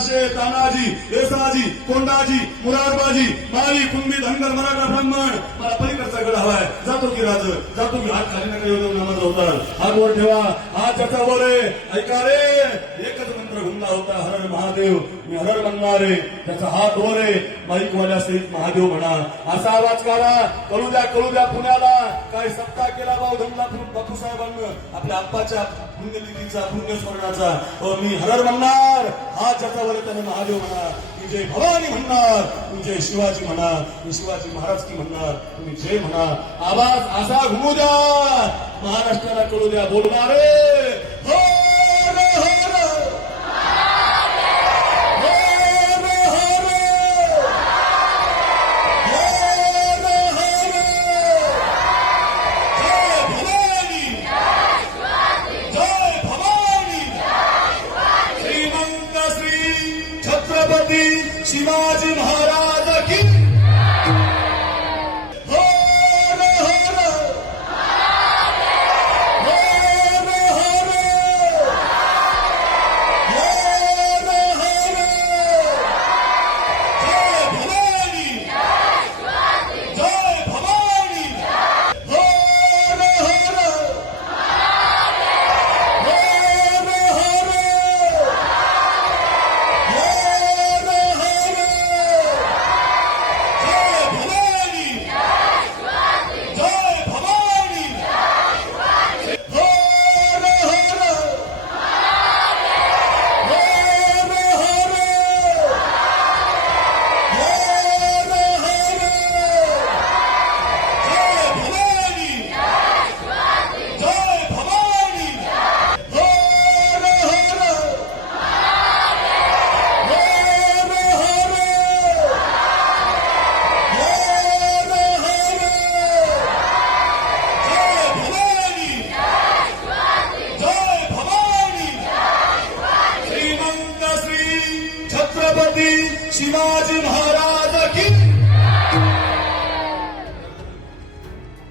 शेठ, तानाजी येसाजी कोंडाजी मुरारबाजी माली कुंभी धनगर मराठा ब्राह्मण. मला पलीकडचा गड हवाय. जातो की राज? जातो की हात खाली नका येऊन नमाज होतात हात वर ठेवा. हात त्याचा वर आहे ऐका रे. एकच मंत्र घुमला होता हरण महादेव. मी हरण म्हणणार आहे. त्याचा हात वर आहे माईकवाल्या सहित महादेव म्हणा. असा आवाज करा कळू द्या कळू द्या पुण्याला. सकाळी सत्ता केला भाऊ धंदा बापू साहेबांना आपल्या आप्पाच्या पुण्यतिथीचा पुण्य स्मरणाचा मी हरर म्हणणार हा ज्याचा त्याने महादेव म्हणा मी जय भवानी म्हणणार मी जय शिवाजी म्हणा मी शिवाजी महाराज की म्हणणार तुम्ही जय म्हणा आवाज असा घुमू द्या. महाराष्ट्राला कळू द्या बोलणारे. महाराज शिवाजी महाराज